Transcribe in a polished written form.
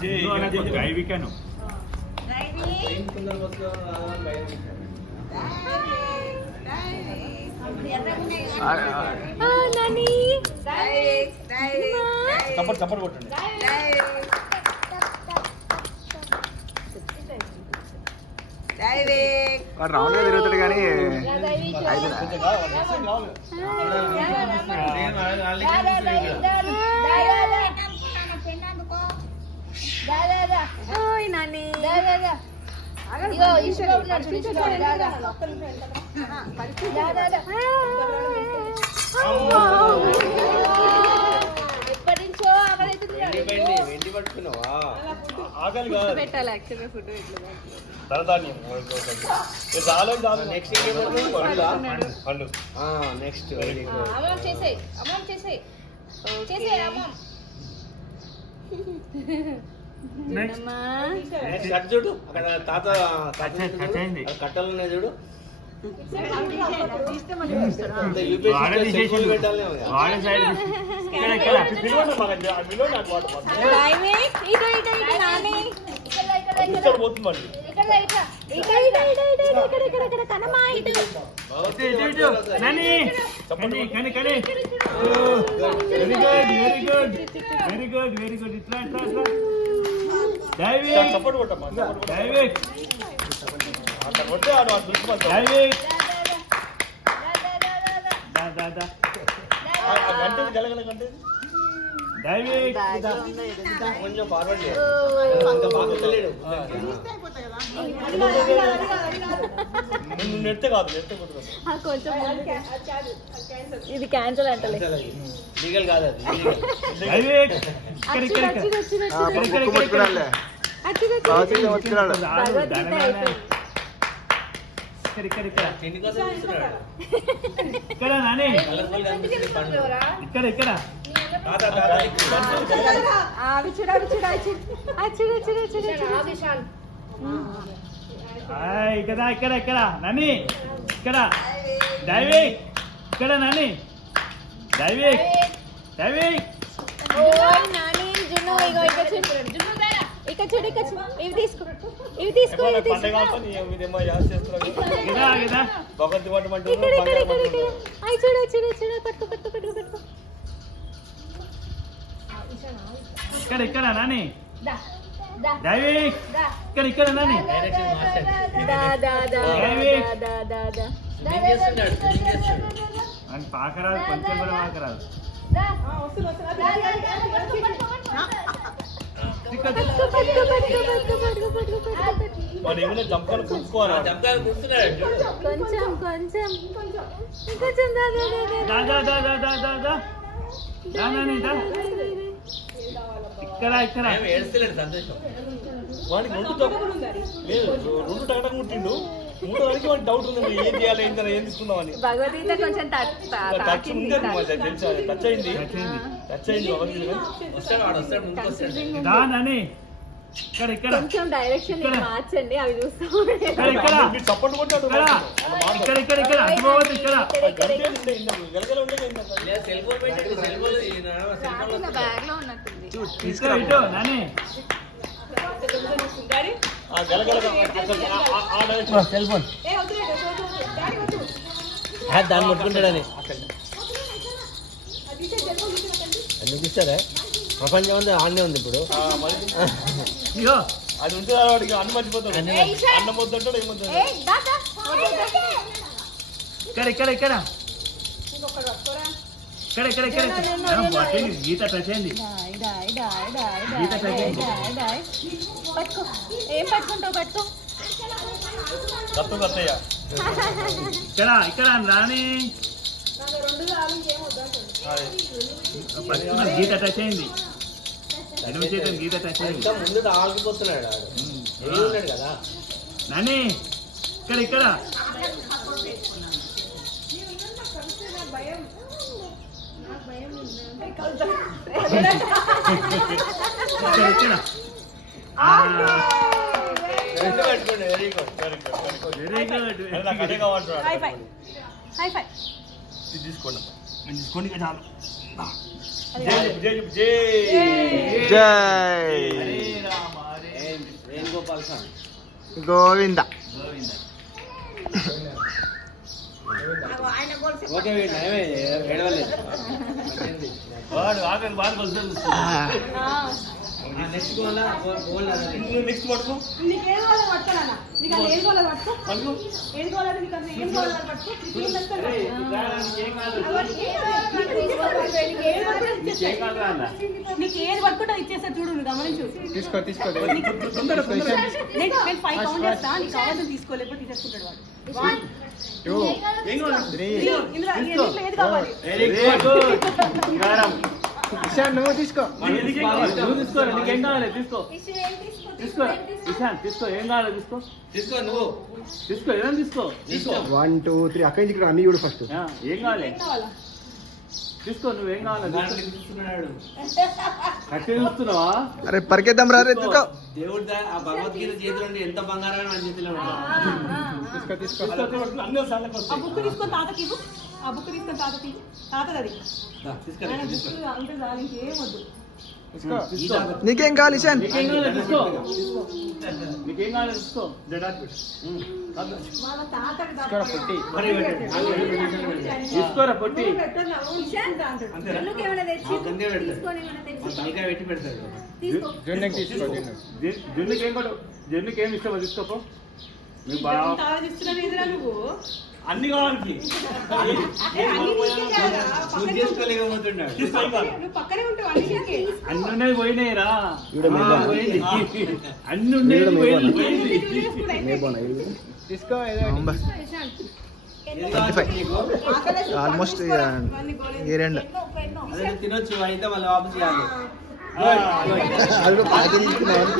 దైవికను చప్పటి కొట్టండి. రౌండ్ గా తిరుగుతాడు కానీ పెట్టాలి యాక్చువల్గా ఫుడ్ నెక్స్ట్ చూడు అక్కడ తాత కట్టలు ఉన్నాయి చూడు. కొంచెం ఫార్వర్డ్ నెట్టే కాదు కొంచెం ఇది క్యాన్సల్ అంటే లీగల్ కాదు అది. ఇక్కడ నాని ఇక్కడ ఇక్కడ ఇక్కడ ఇక్కడ ఇక్కడ నాని ఇక్కడ దైవిక్ ఇక్కడ నాని దైవిక్ దైవిక్ ఇక్కడ చూడు ఇక్కడ ఇవి తీసుకో ఇవి తీసుకో చూడు చూడు చూడు పట్టుకో పట్టుకో పట్టుకో పట్టుకో ఇక్కడ ఇక్కడ నాని దైవిక్ ఇక్కడ ఇక్కడ నాని పాకరాదు కొంచెం కూడా పాకరాదు. కొంచెం కొంచెం ఇక్కడ ఇక్కడ వాడికి రెండు టగటం కుట్టిండు. మూడో వరకు వాడికి డౌట్ ఉంది, ఏం చేయాలి ఏం తీసుకుందామని. భగవద్గీత కొంచెం టచ్ ఉంది తెలుసు, టచ్ అయింది టచ్ అయింది. ఇక్కడ ఇక్కడ కొంచెం డైరెక్షన్ మార్చండి అవి చూస్తాం. చప్పట్లు కొట్టాడు. ఇక్కడ ఇక్కడ ఇక్కడ బ్యాగ్ లో ఉన్నట్టుంది. నాని దాన్ని ముట్టుకుంటాడని ఎందుకు ఇస్తారా? ప్రపంచం అంతా ఆడనే ఉంది ఇప్పుడు. అది ఉంటే వాడికి అన్నం మర్చిపోతాడు. అన్నం వద్దంటాడు ఏమొద్దు. ఇక్కడ ఇక్కడ ఇక్కడ ఇక్కడ ఇక్కడ ఇక్కడ గీత టచ్ అయింది. గీత టచ్ అయింది. ఏం పట్టుకుంటావు పట్టుకో. ఇక్కడ ఇక్కడ రాని గీత టచ్ అయింది. ఎడమ చేత గీత టచ్ అయింది. ముందు ఆగిపోతున్నాడు కదా నాని ఇక్కడ ఇక్కడ వెరీ గుడ్ తీసుకోండి జై గోవింద ఓకే ఏడవలేదు వాడు ఆఖరి బాగా కొలుస్తుంది నెక్స్ట్ గోల్ నెక్స్ట్ పట్టుకో నీకేం కావాలి పట్టుకోనా నీకు అది ఏం కావాలి పట్టుకో ఏం కావాలి నీకు అది ఏం కావాలి పట్టుకో నీకేం నచ్చదు నీకు ఏది పట్టుకుంటా ఇచ్చేస్తా చూడు నువ్వు గమనించు తీసుకో తీసుకో నేను 5 కౌంట్ చేస్తా నీకు కావాలని తీసుకోలేకపోతే తీసేసుకుంటాడు వాడు 2 3 ఇందులో ఏది కావాలి ఇషాన్ నువ్వు తీసుకో నువ్వు తీసుకోరా నీకేం కావాలి తీసుకో తీసుకో ఇషాన్ తీసుకో ఏం కావాలి తీసుకో తీసుకో నువ్వు తీసుకో ఏదైనా తీసుకో 1 2 3 అక్కడి నుంచి అన్ని చూడు ఫస్ట్ ఏం కావాలి ఏం కావాలా తీసుకో నువ్వేం కావాలి దాంట్లో చూస్తున్నాడు కట్టి చూస్తున్నావా అరే పరికేద్దాం రా రే తీసుకో దేవుడు ఆ భగవద్గీత చేతిలో ఉండి ఎంత బంగారం మన చేతిలో ఉంటాడు తీసుకో అన్ని సార్లకు ఆ వస్తాయి బుక్ తీసుకొని తాతకి ఇవ్వు ఆ బుక్ తీసుకొని తాతకి ఇవ్వు తాతది అది తీసుకెళ్ళి ఆయన బుక్ అంటే చాలు ఇంకేం వద్దు తీసుకో నీకేం కావాలి ఇషాన్ నీకేం కావాలి తీసుకో నీకేం కావాలి తీసుకో వాళ్ళ తాతకి తీసుకోరా పొట్టి మరి తీసుకోరా పొట్టి గందే పెడతాడు తలకాయ పెట్టి పెడతాడు జొన్నకి తీసుకో జున్నుకి ఏం కొడు జున్నుకి ఏం ఇస్తావో తీసుకోపో మీకు బాగా నువ్వు అన్ని కావాలి నువ్వు చేసుకోలేకపోతున్నాడు నువ్వు పక్కనే ఉంటావు అన్నిటికీ అన్ని ఉన్నది పోయినాయిరా పోయింది అన్ని ఉండేది పోయింది తీసుకో ఏదో ఆల్మోస్ట్ ఈ రెండు అదే తినొచ్చు అయితే మళ్ళీ వాపస్ చేయాలి అది ప్యాకేజ్ తీసుకున్నాను